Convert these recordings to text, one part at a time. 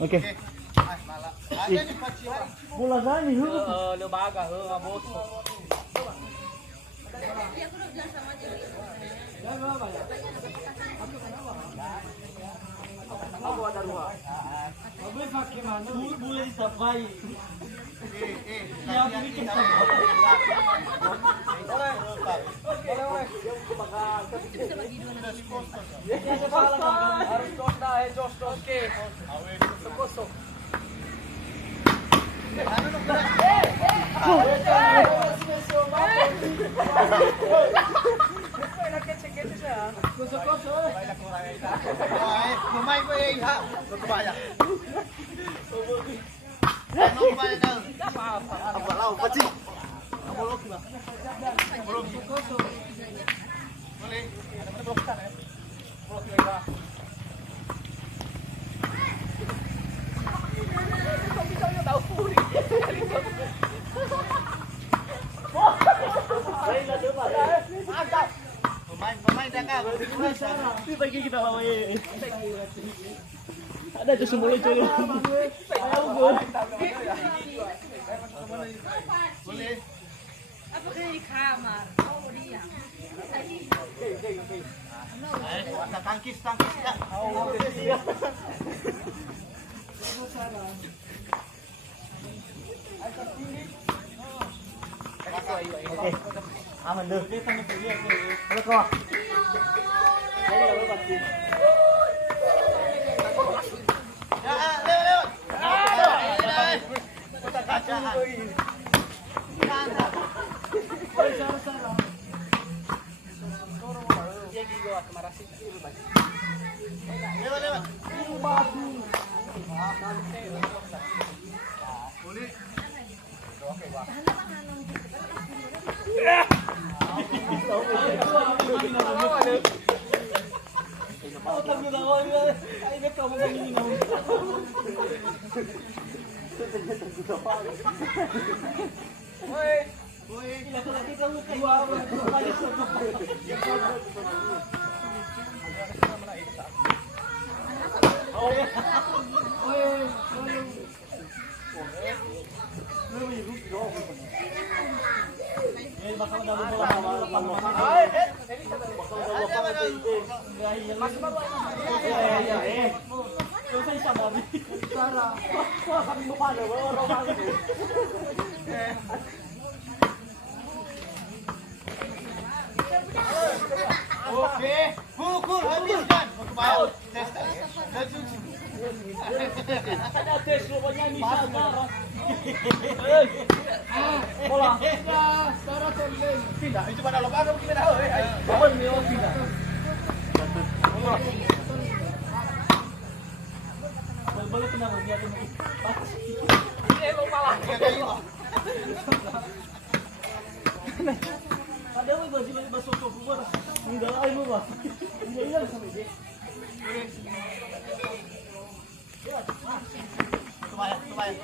Oke. Bola gani hu. Lumaga, ngabot. Ako ada dua. Abis pakai mana? Boleh disapai. Ya bikin sama. Harus costa, jos ke. Kosong. Kumay ko eh ha. Magkubaya. Ano kubaya ka? Abalaw pati. Abulok ba? Abulok. Boleh. Ada mana blok sana ya? Blok ba? Pemain dah kan. Ini bagi kita bawa ye. Ada tu semua itu. Ayo gol. Boleh. Apa kena di kamar? Oh dia. Tangkis ya. Oke. Aman dulu. Halo kau. Saya enggak pasti. Ya, lewat. Kita kaca. Lewat. Boleh. Oke, pukul habiskan. Ada tes rupanya misal darah. Bola. Darah tembeng. Pindah, itu pada lomba kamu kita tahu. Kawan ni orang pindah. Bola kena dia tu. Ada apa baju basuh kopi buat? Enggak air lu bah. Enggak hilang sampai dia. Kembali.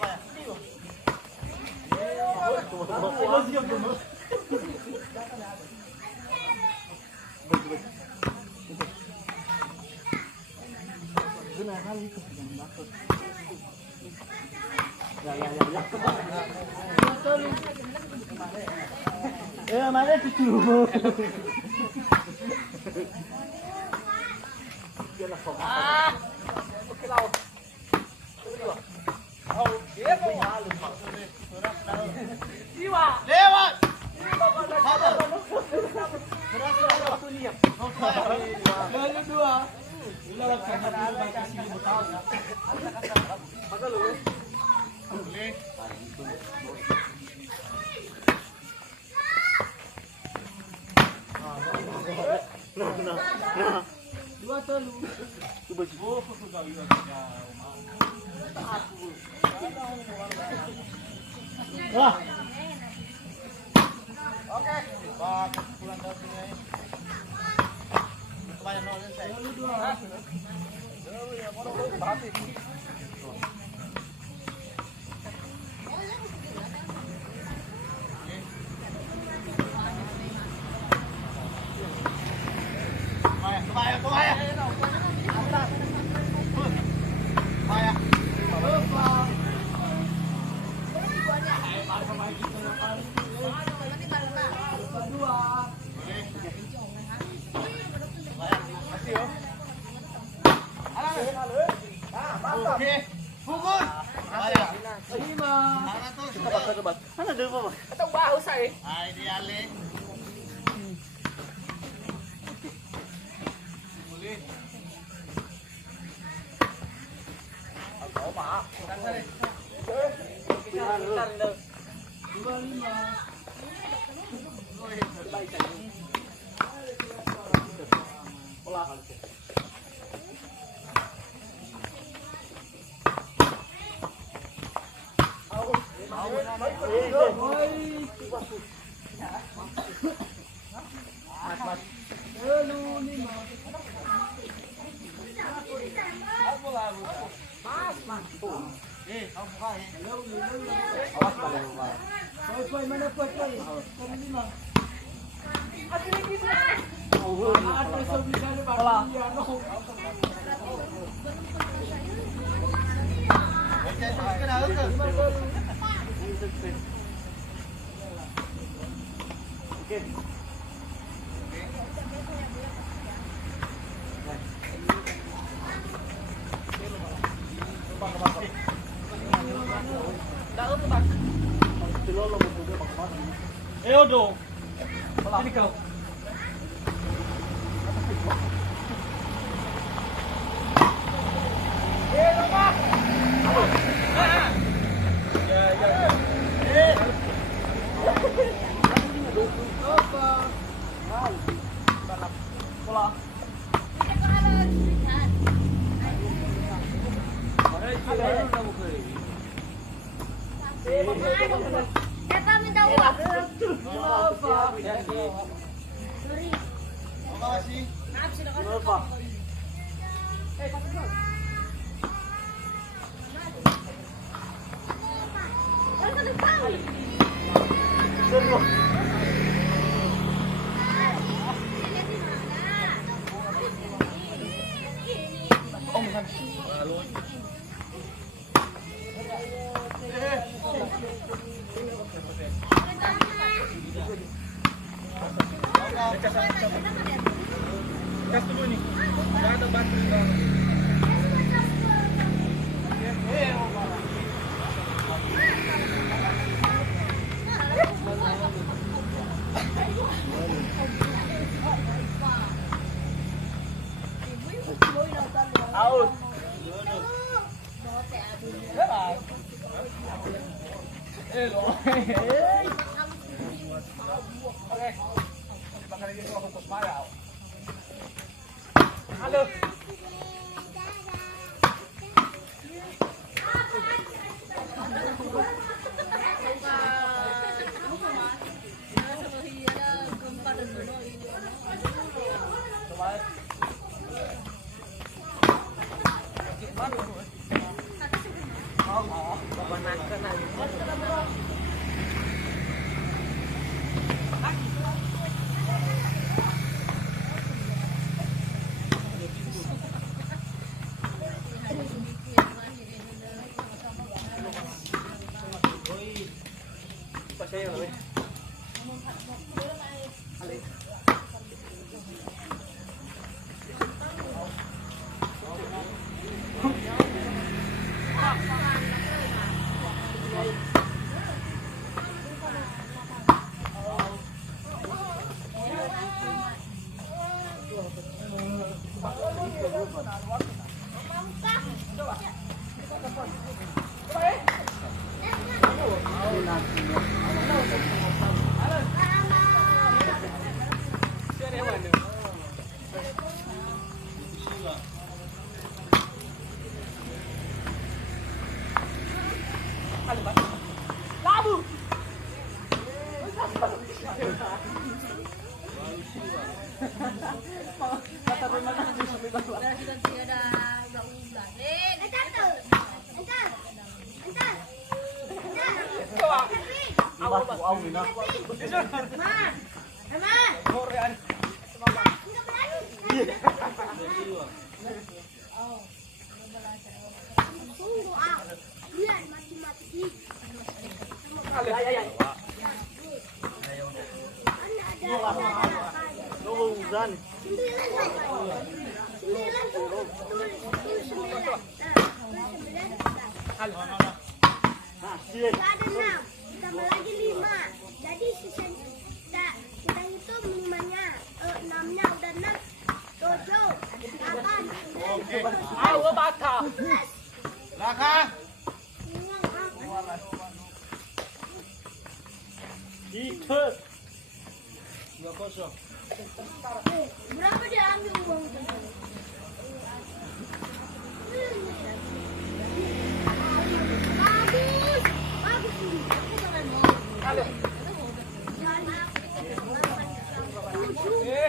Ya mana cucu? Oke laut. Oh, dia mau halu. Jiwa. Lewat. Lalu dua. Lalu kan ada sini betul. Maka lu. Boleh. Dua telu. Coba oh suka lihat. Wah. Oke. Bak pulang dari sini. Kembali nol saya. Lalu dua. Ya, mau berarti. Kembali. Oke. Bubur. Ayo. 5. 100. Coba. Mana dulu Pak? Atau bahu saya. Ay, di Ali. Muli. Oh, maaf. Bukan saya. Pindah dulu. 25. Olah. Kamu buka ya. Awas pada rumah. Poin mana poin? 5. Oke. Dong. Ini kau. Epa minta uang. Sorry. Makasih. Maaf sudah kan. Berapa? Kas dulu nih. Enggak ada baterai bang. Out. Halo. Sini. Nggak ada 6. Ditambah lagi 5. Jadi sisa kita hitung 5-nya. 6-nya udah 6. 7, 8, 9, Oke. 10, Ayo bata. 11. Belakang. Ikut. 2-0. Berapa dia ambil uang itu? Bagus. Bagus ini. Aku jangan mau. Iya.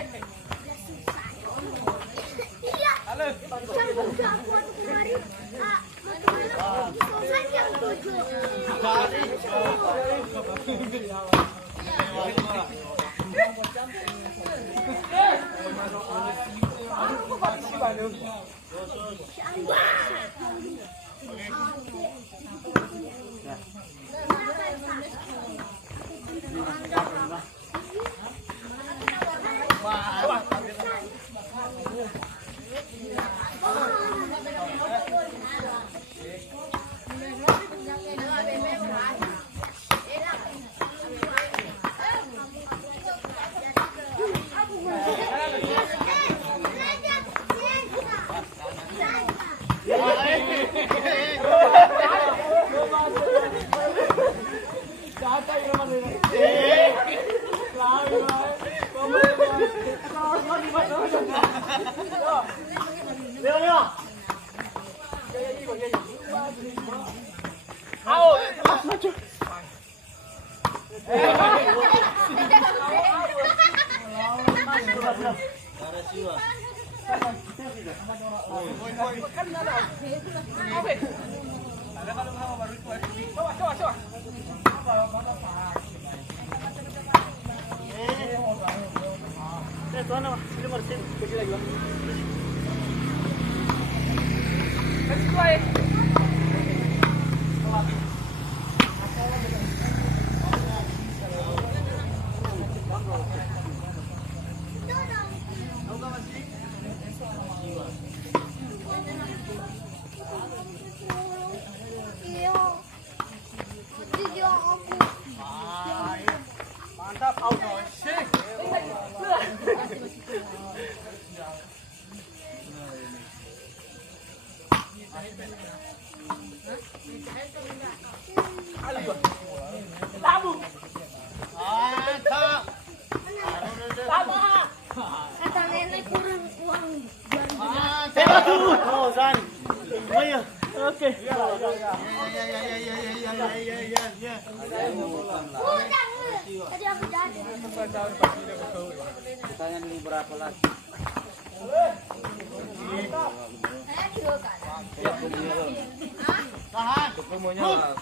Yang buka aku waktu kemarin. Sosan yang 7. Leo. Tuan apa? Sini marsin. Kecil lagi bang. Mantap. Auto. Sih. Mantap. Kata nenek kurang uang 2.000. Mantap. Oh, San. Ayo. Oke. Ya. Kurang. Tadi aku jadi. Tanya dulu berapa lagi? Saya juga kalah. Tahan. Semuanya lah.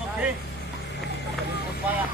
Oke. Kepala.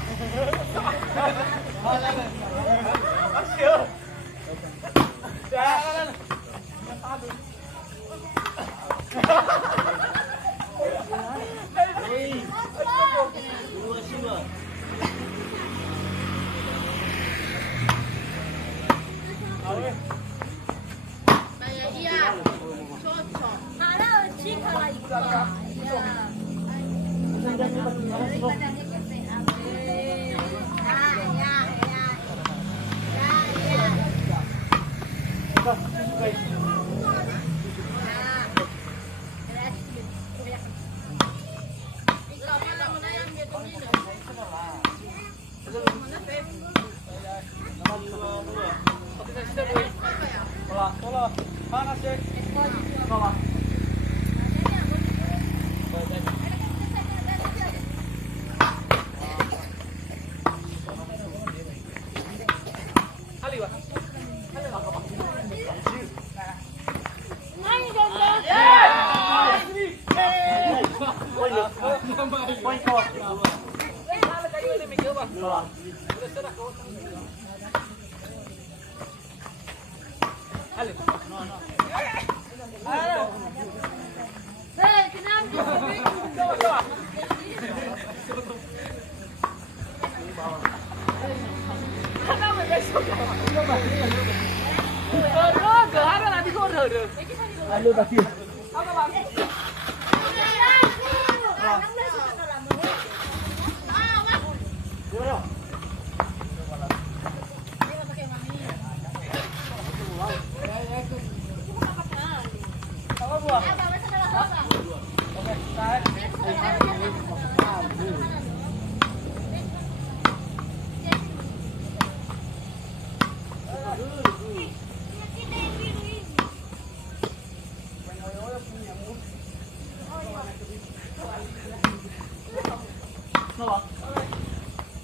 Aduh tadi.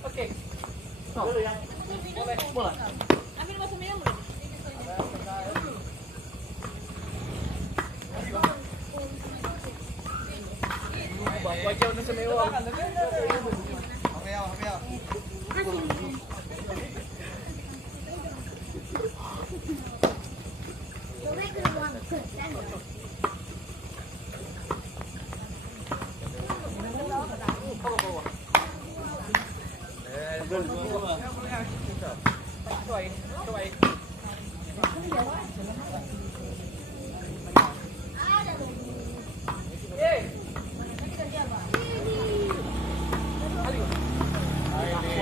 Oke. Boleh ya? Boleh. Ambil bakso minum belum? Wajah udah semewah.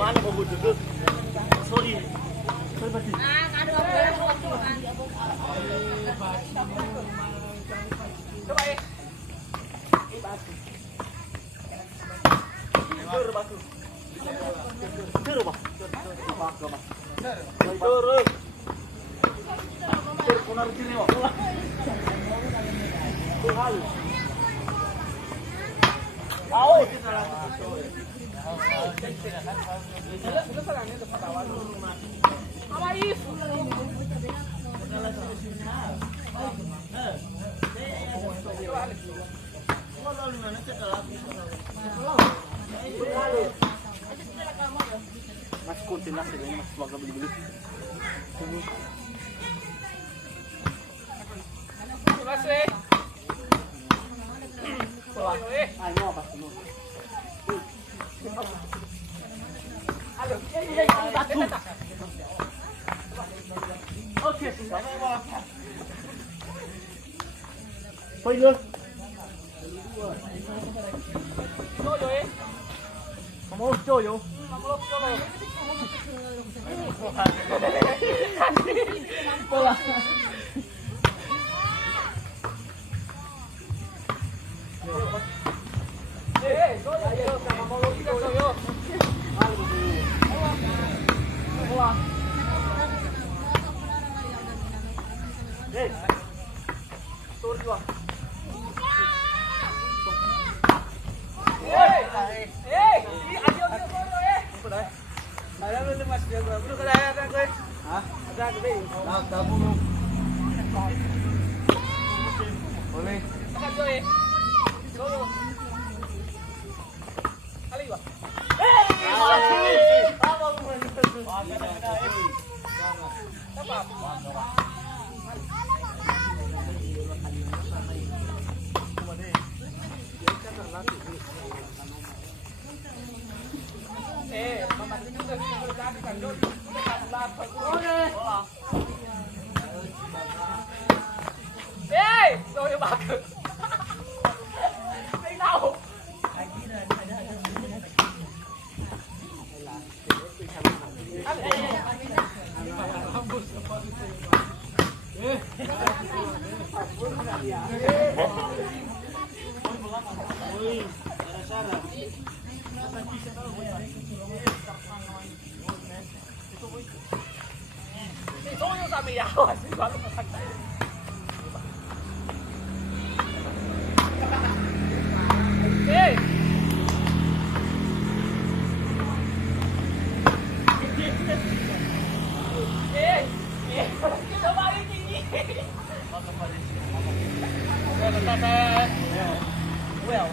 Mana mau duduk? Sorry. Sorry pasti. Coba ya. Turun batu. Turun bah. Turun. Turun konar kiri wah. Turun. Awas kita langsung. Mas konten lah sebenarnya mas warga beli-beli. Ayo apa semua? Oke, Pointer. Kamu joyo. Bola. Well,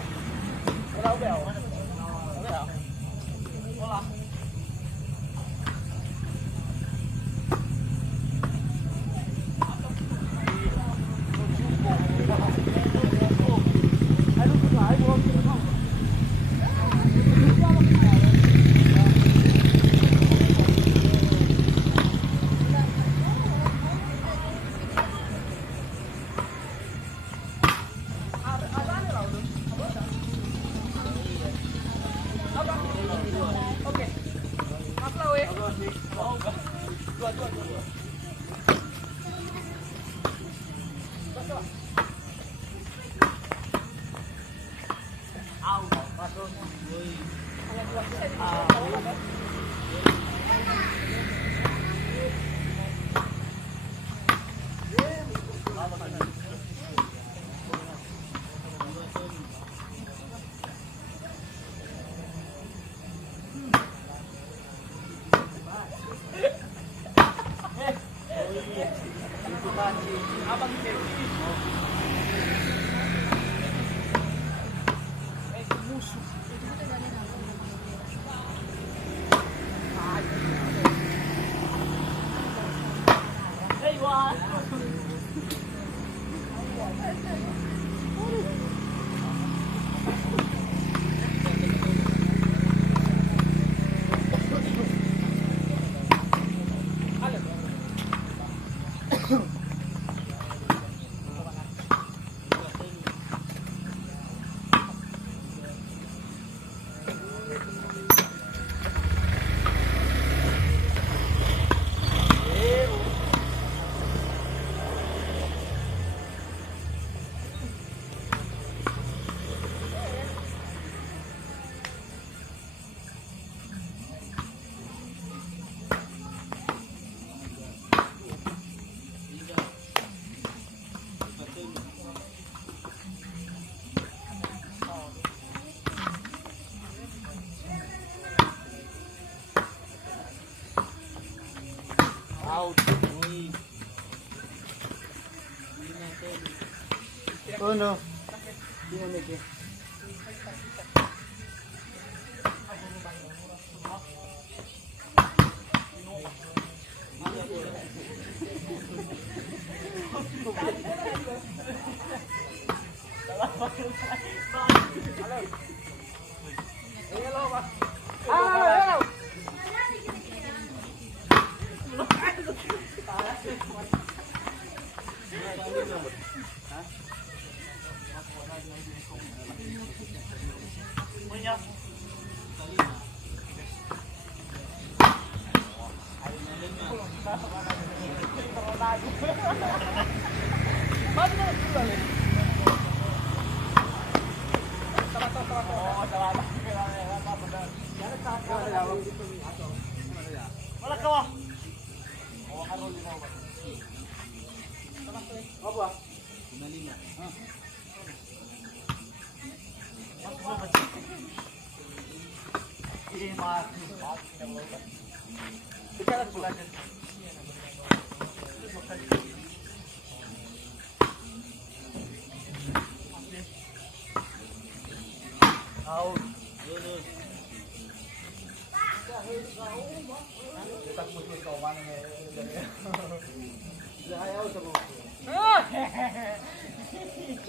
Oh no. Yan lagi.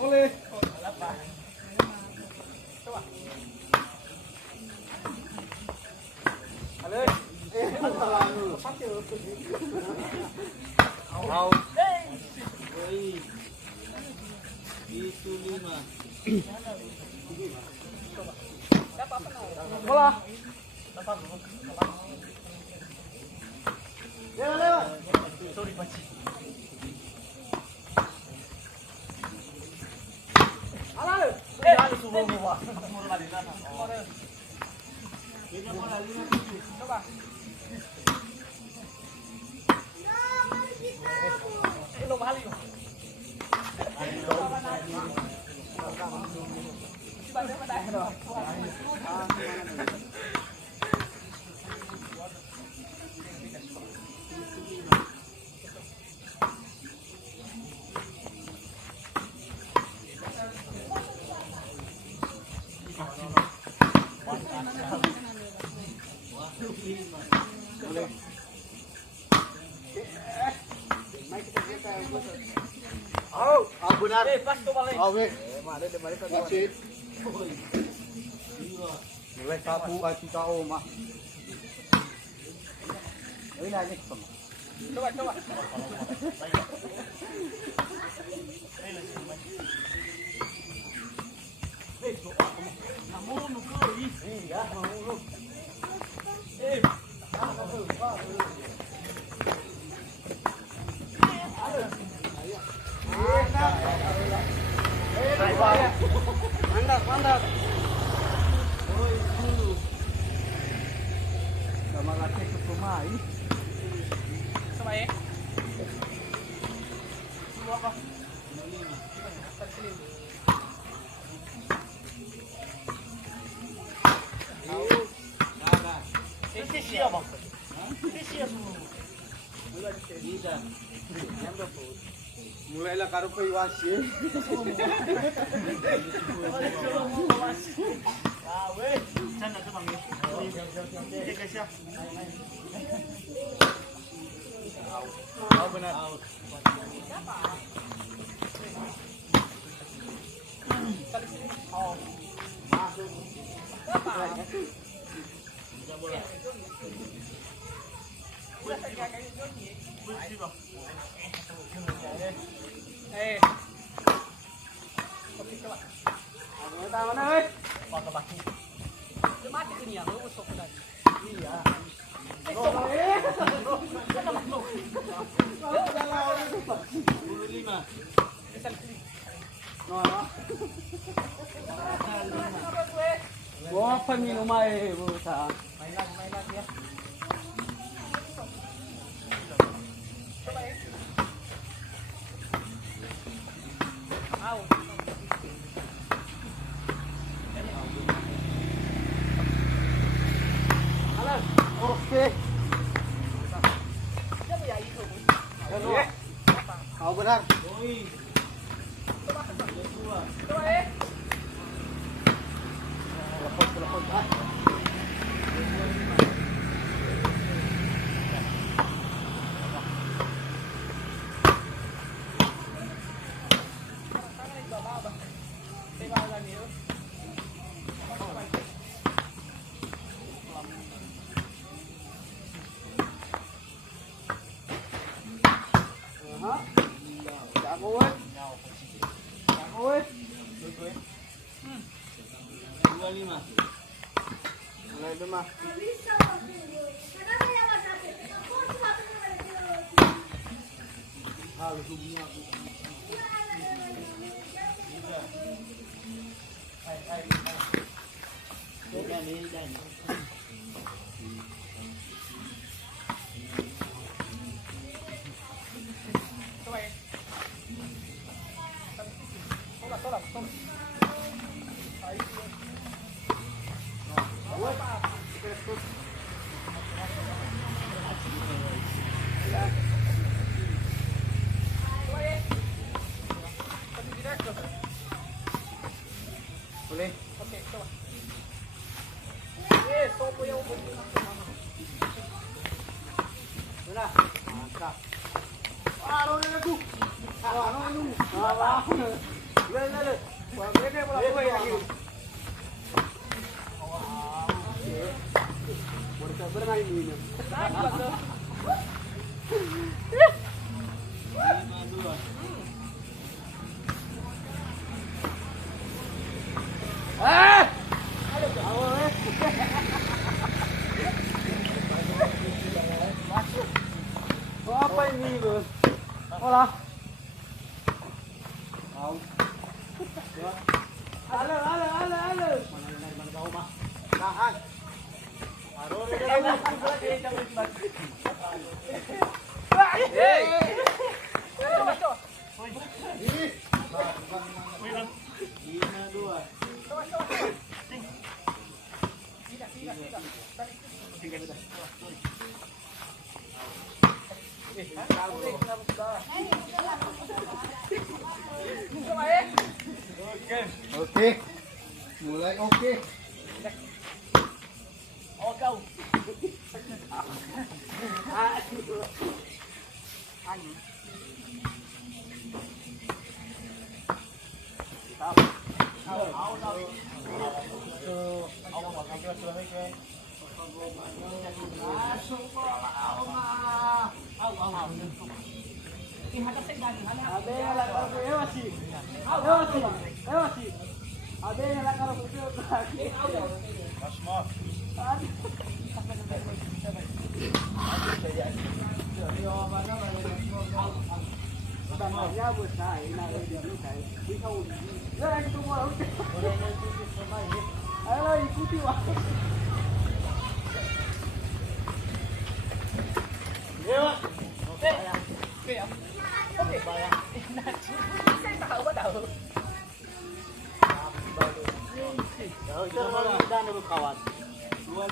Boleh. Itu 5. Bola. Lewat. Sorry, Paci. Alal. Jangan subuh gua. Mau lari sana. Ini mau lari coba. Lo mahal itu. Benar. Pas tuh balik. Awe. Wasit. Mulai sabu aci kau mah. Ini lagi sama. Coba. Namurun ko. Iya, namurun. Ah, ini. Sama ya. Ini siapa? Ini siapa semua? Mulailah karo iwasi. Ah, weh. Sana tu bang. Okey, guys ya. Oh, benar. Wah, minum air, buta. Main lagi ya. Oke. Kau benar. Mulai lemah. Bisa. Kenapa lewat tapi? Aku cuma Boleh. Sudah. Mantap. Ano na ako? Ano ini? Ah, le. Wag ini pala ko lagi. Boleh bermain ini. Apa ini, Bos? Hola. Mau. Halo. Mana kau mah? Tahan. Oke. Mulai oke. Oh, kau.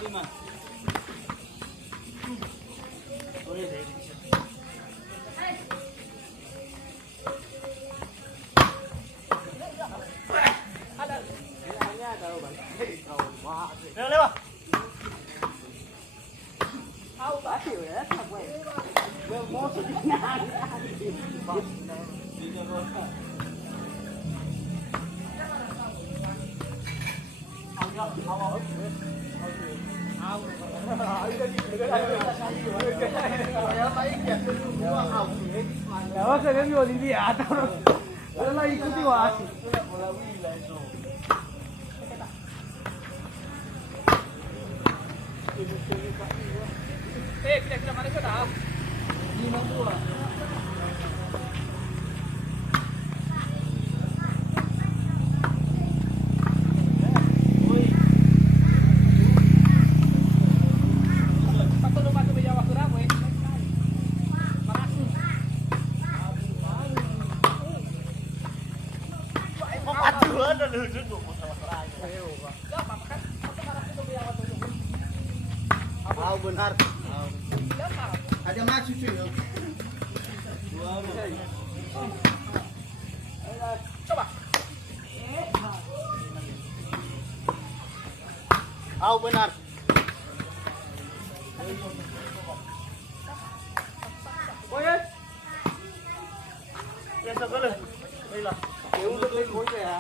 5. Boleh deh. Lewat. Awas kan yo lihat. Wala ikuti wasi. Kita mana sudah? 5-2. Benar. Ada maksud cuy. Coba. Benar. Boleh. Ya sekali. Baiklah. Untuk boleh ya.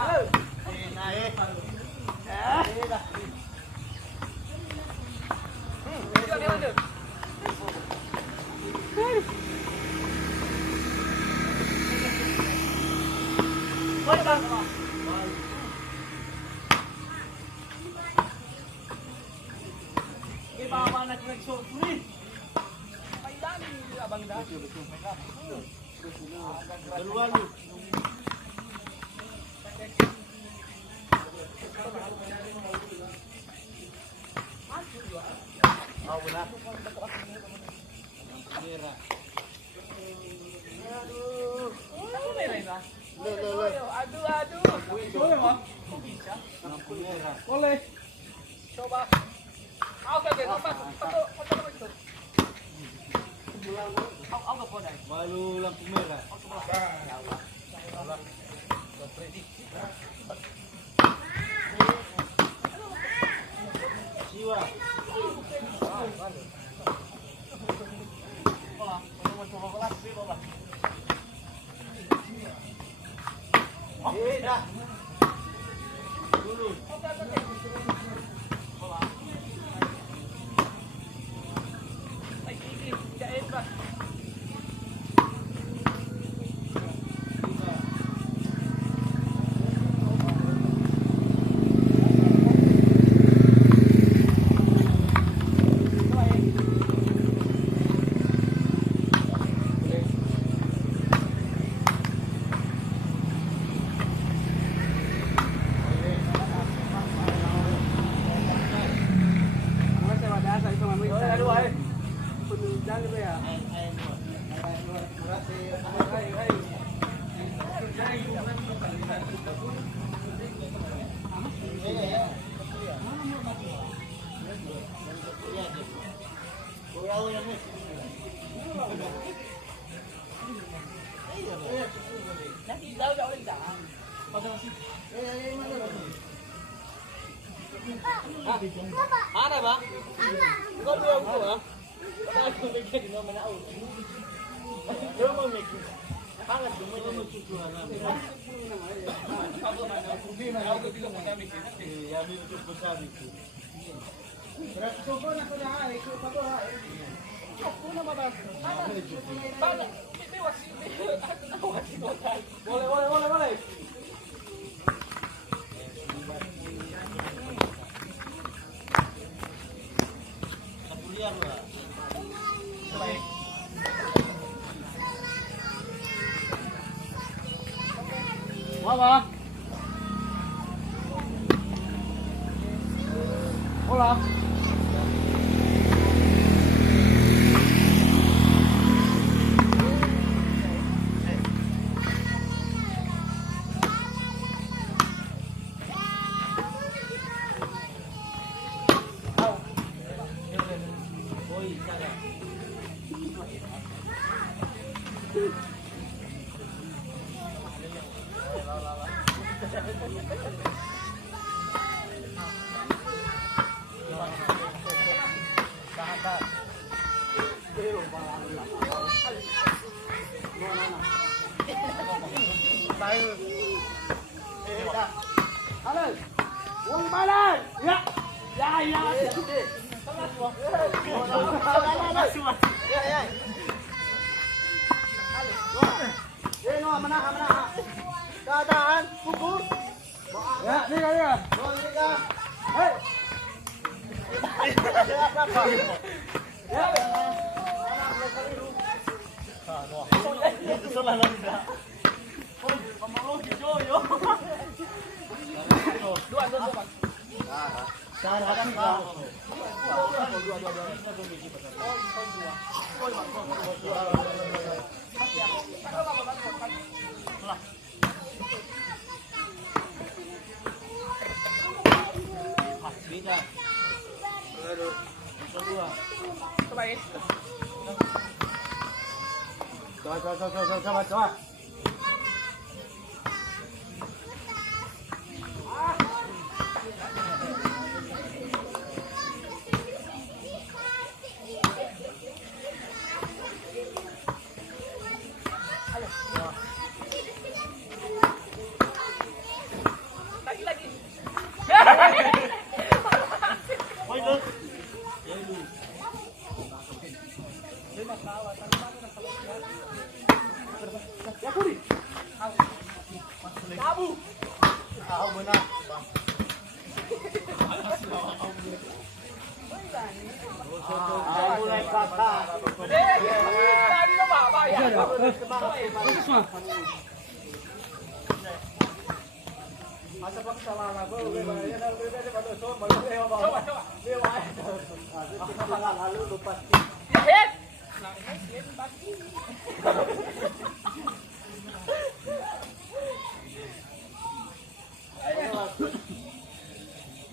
Halo. Keluar lu. Benar. Merah. Aduh. Boleh, Bang? Lampu merah. Boleh. Coba. Oke, Baru lampu merah. Siwa. Dah. Dulu. Ada bang? Kau belum tahu? Aku mikir di mana au. Dia mau mikir. Hangat cuma dia mau cuci anak. Ya mimi cukup sabi. Berapa nak kau dah? Ikut apa? Cukup nama bang. Banyak. Boleh. Kuliah lu. Apa? Hola. Halo. Uang balan. Ya. Menahan. Keadaan pukul. Ya, ni kan. Hei. Coba. Mulai patah. Tadi lo bawa ya. Masa pak salah aku bebayanya dah berbeda pada so baru dia bawa. Dia bawa. Lalu lupa. Hit. Nah, hit pasti.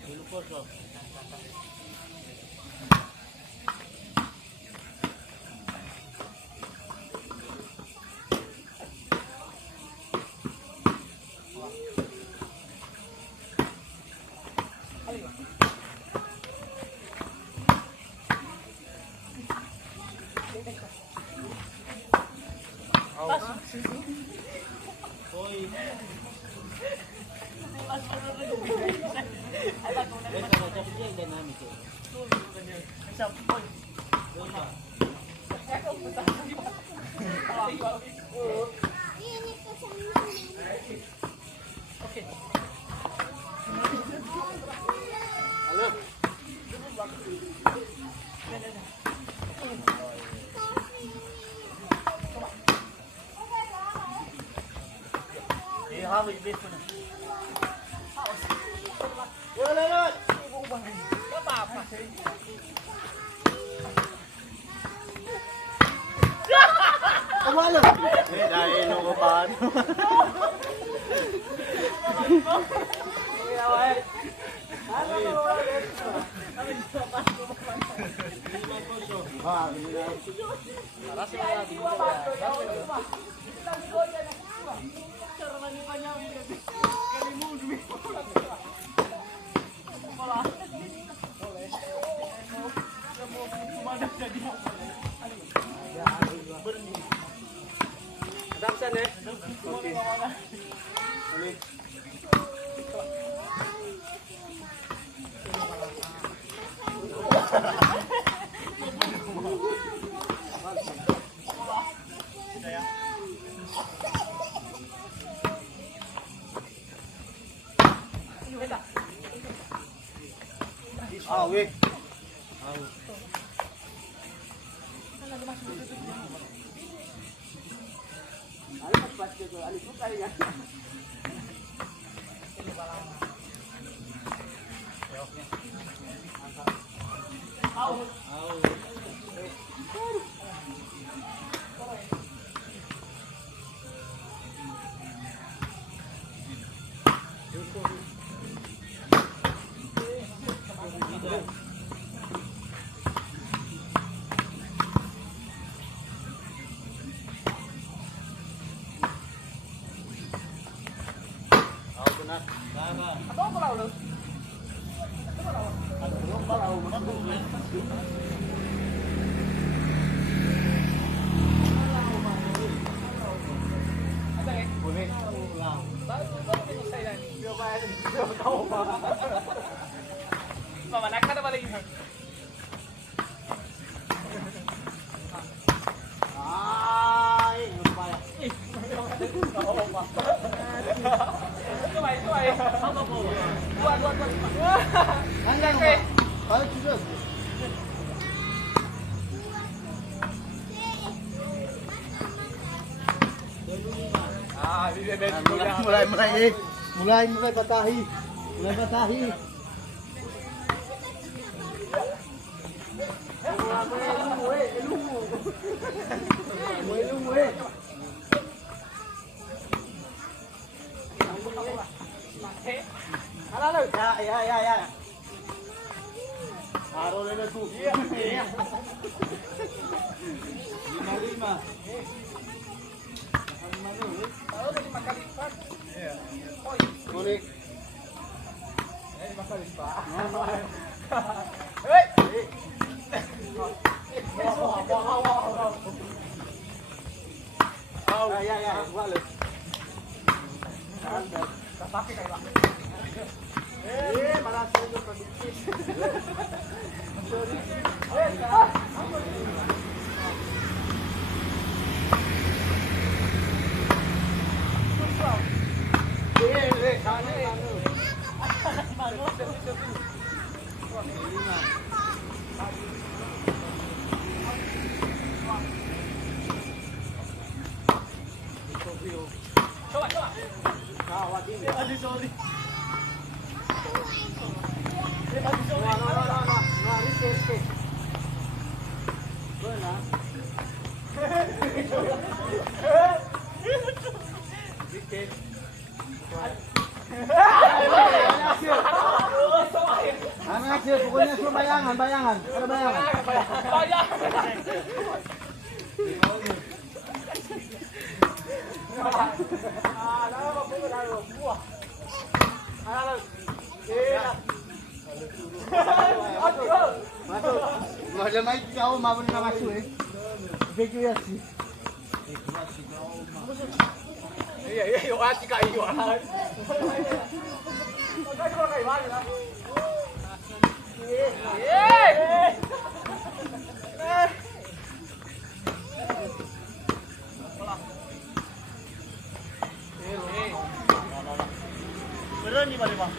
Lupa. Habis besok. Boleh. Enggak apa-apa. Apa lu? Dari nukupan. Ya, wae. Halo. Ah, ini dah. Adapsan ya. Oke. Boleh. awik. Ali pas itu ali suka ya. Mulai patahi. Ya. Aro lele tu. Iya. 5. Boleh. Ya, boleh. Tapi kayak malah saya produktif. Pokoknya semua bayangan. Ada bayangan. Masuk. Mai kau mau nak masuk Begitu ya sih. Iya, yo ati kayu. Beneran nih, Pak.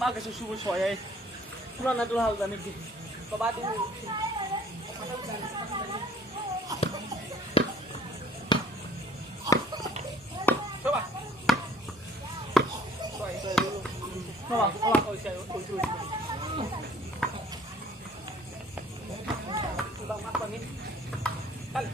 Bagus susu soya. Kurang ada hal dan ini. Babadu. Coba. Coba, saya Bang apa nih? Kali.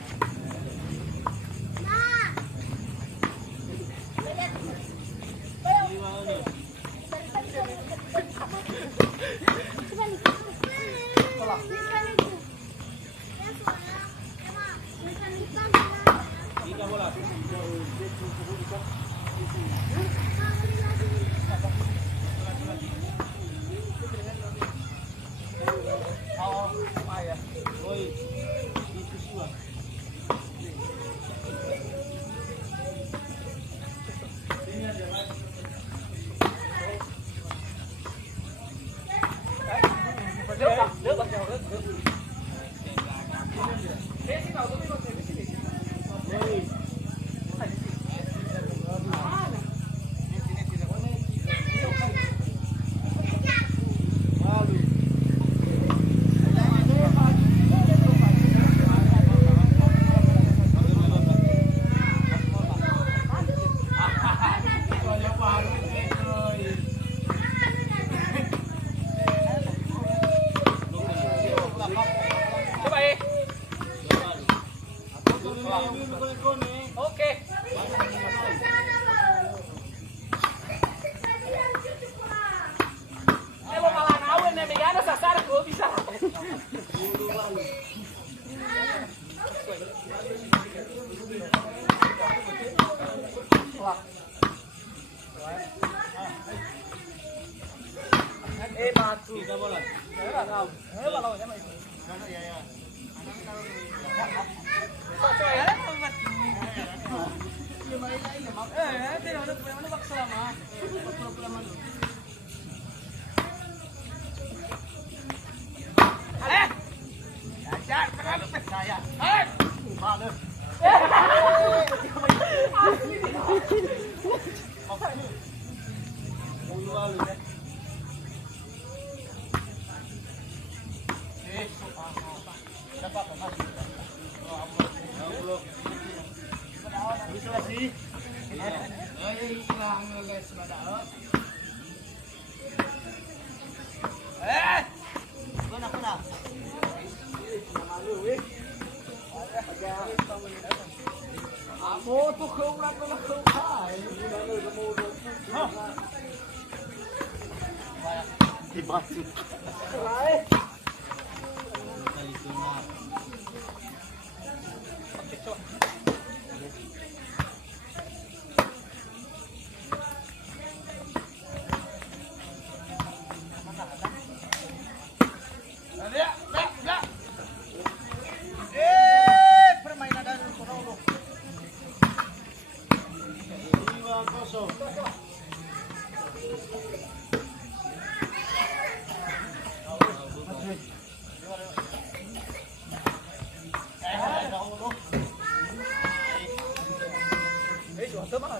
Saya. Hei. Mana? Foto không lắm nó không phải. Di batu. Đấy. Permainan dari Ronaldo. 5-0. Suatu mah.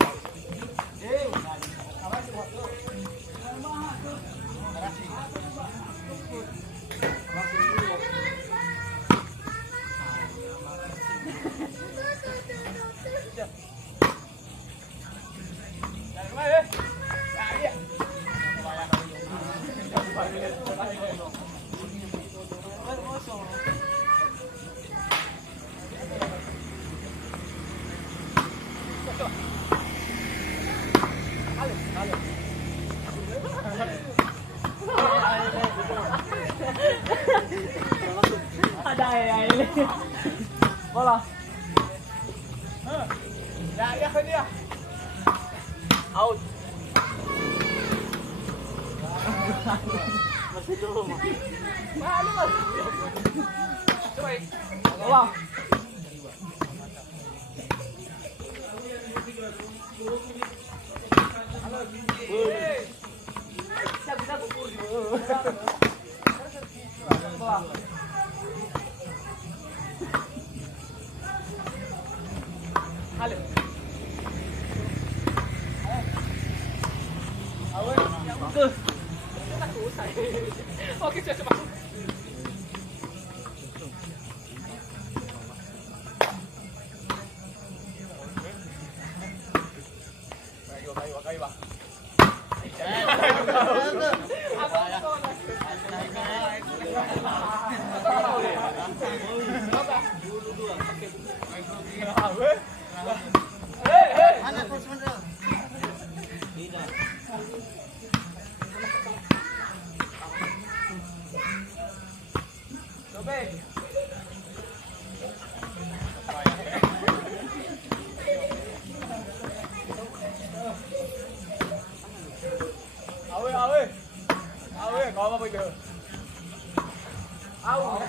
Ada ya ini. Bola. Ya ya ke dia. Out. Masih dulu mah. Mana mas? Coba. Bola. Bisa bukur juga. Bola. Halo. Awen, yang betul. Oke, coba. Kayu, Bang. Mana terus bener? Tidak. Coba. Awe, có mà bây giờ. Au,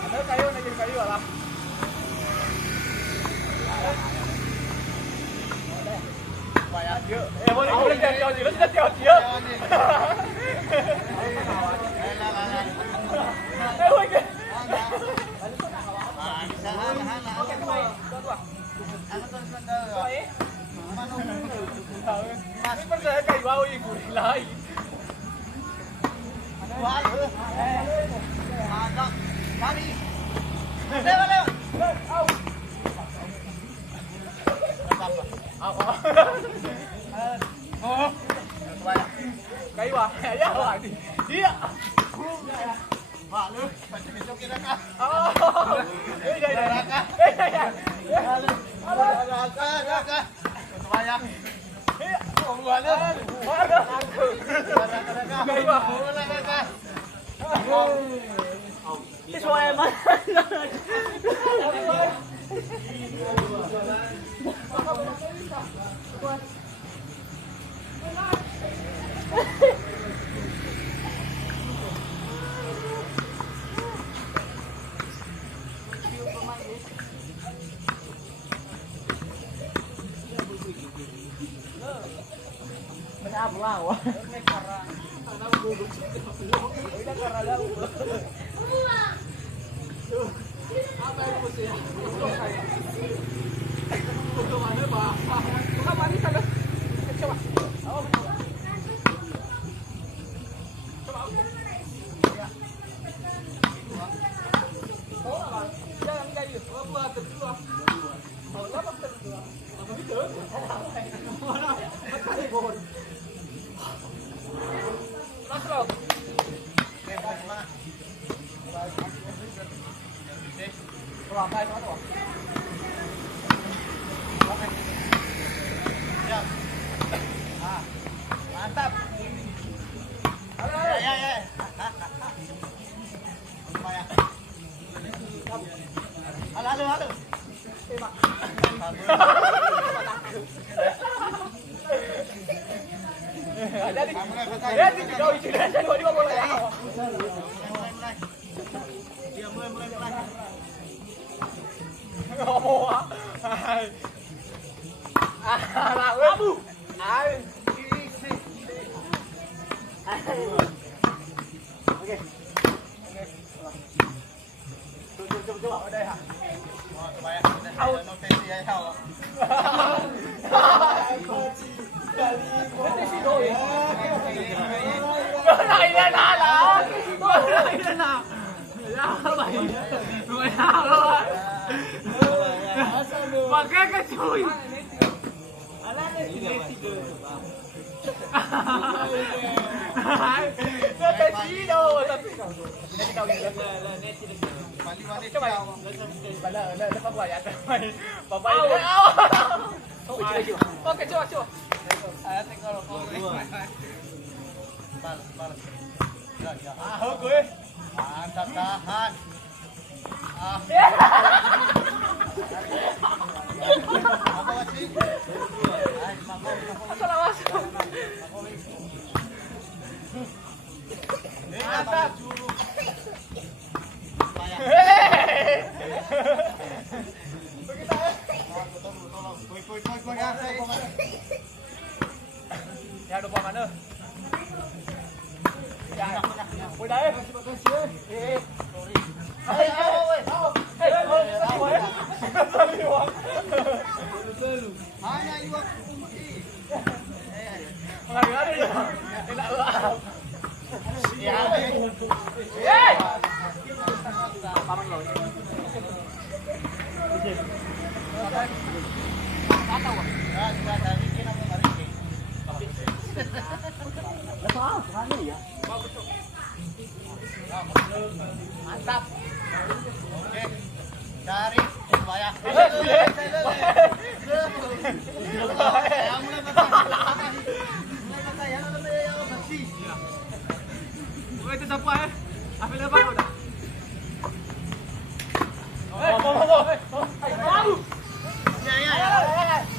Ada kayu, naikin kayu lah. Banyak dia. Boleh jangan dia, sudah dia. Ini percaya kayu bau ibu lain. Kayu ah, ya lagi. Iya. Malu, macam itu kira kah? Oh. Menablah, wah. Apa yang mesti ya? Mana bah? Bukan mandi sana. Coba. Coba. Oh, apa? Jangan kayu. Apa tertua? Oh, apa tertua? Apa itu? Mana? Apa bon? Masuk. Bebas mana? Keluar kai mana tuh? Oke. Siap. Ah. Mantap. Halo. Ya. Lumayan. Halo. Pak. Jadi, kau isi saya dua bola ya. Dia mulai. Oh, hai. Abu. Hai. Oke. Coba. Udah ya. Oh, kebayang. Udah notasi ya, kau. Pakai kecuy. Oke, coba. Balas. Ah, gue. Mantap tahan. Ah. Apa sih? Mantap. Ya lupa mana? Ya, udah deh. Hanya iwak. Mantap. Oke. Cari supaya. Itu siapa ya? Ambil apa udah?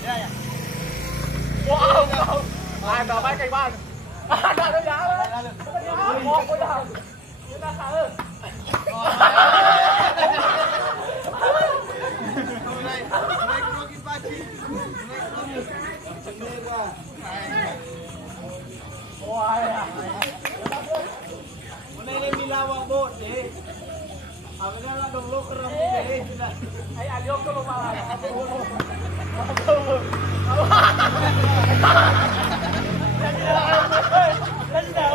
Ya. Wow. Ai bảo mấy cây ban. Đã nó giá rồi. Một cái nào. Chúng ta khá hơn. Mulai milawang bot eh. Amin na lang dong lo kerem eh. Ay aliok ko lumalan. Lagi dah.